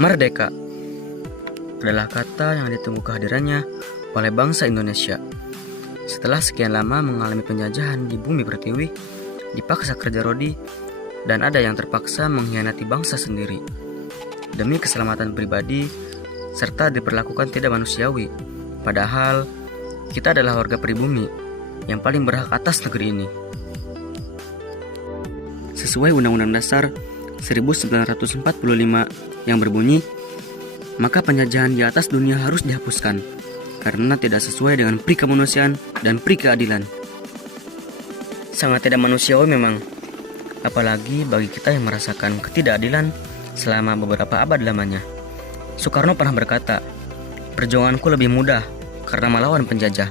Merdeka adalah kata yang ditunggu kehadirannya oleh bangsa Indonesia. Setelah sekian lama mengalami penjajahan di bumi pertiwi, dipaksa kerja rodi, dan ada yang terpaksa mengkhianati bangsa sendiri demi keselamatan pribadi serta diperlakukan tidak manusiawi. Padahal kita adalah warga pribumi yang paling berhak atas negeri ini. Sesuai Undang-Undang Dasar 1945 yang berbunyi, maka penjajahan di atas dunia harus dihapuskan karena tidak sesuai dengan pri kemanusiaan dan pri keadilan. Sangat tidak manusiawi memang, apalagi bagi kita yang merasakan ketidakadilan selama beberapa abad lamanya. Soekarno pernah berkata, "Perjuanganku lebih mudah karena melawan penjajah,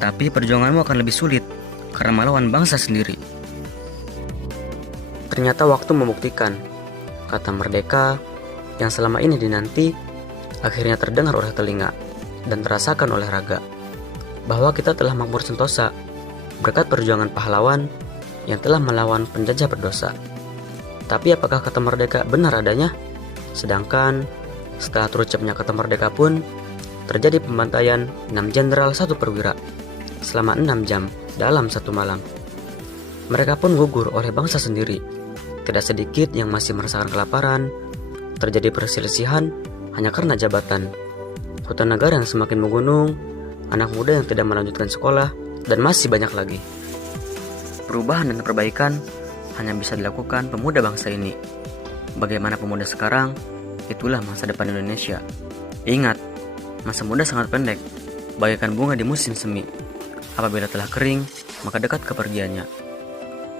tapi perjuanganmu akan lebih sulit karena melawan bangsa sendiri." Ternyata waktu membuktikan, kata merdeka yang selama ini dinanti akhirnya terdengar oleh telinga dan terasakan oleh raga, bahwa kita telah makmur sentosa berkat perjuangan pahlawan yang telah melawan penjajah berdosa. Tapi apakah kata merdeka benar adanya? Sedangkan setelah terucapnya kata merdeka pun terjadi pembantaian 6 jenderal 1 perwira selama 6 jam dalam 1 malam. Mereka pun gugur oleh bangsa sendiri. Tidak sedikit yang masih merasakan kelaparan. Terjadi perselisihan hanya karena jabatan. Hutan negara yang semakin menggunung, anak muda yang tidak melanjutkan sekolah, dan masih banyak lagi. Perubahan dan perbaikan hanya bisa dilakukan pemuda bangsa ini. Bagaimana pemuda sekarang, itulah masa depan Indonesia. Ingat, masa muda sangat pendek, bagaikan bunga di musim semi. Apabila telah kering, maka dekat kepergiannya.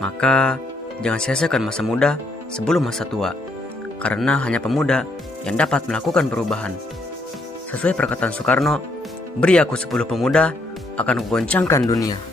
Maka jangan sia-siakan masa muda sebelum masa tua, karena hanya pemuda yang dapat melakukan perubahan. Sesuai perkataan Soekarno, "Beri aku 10 pemuda, akan kugoncangkan dunia."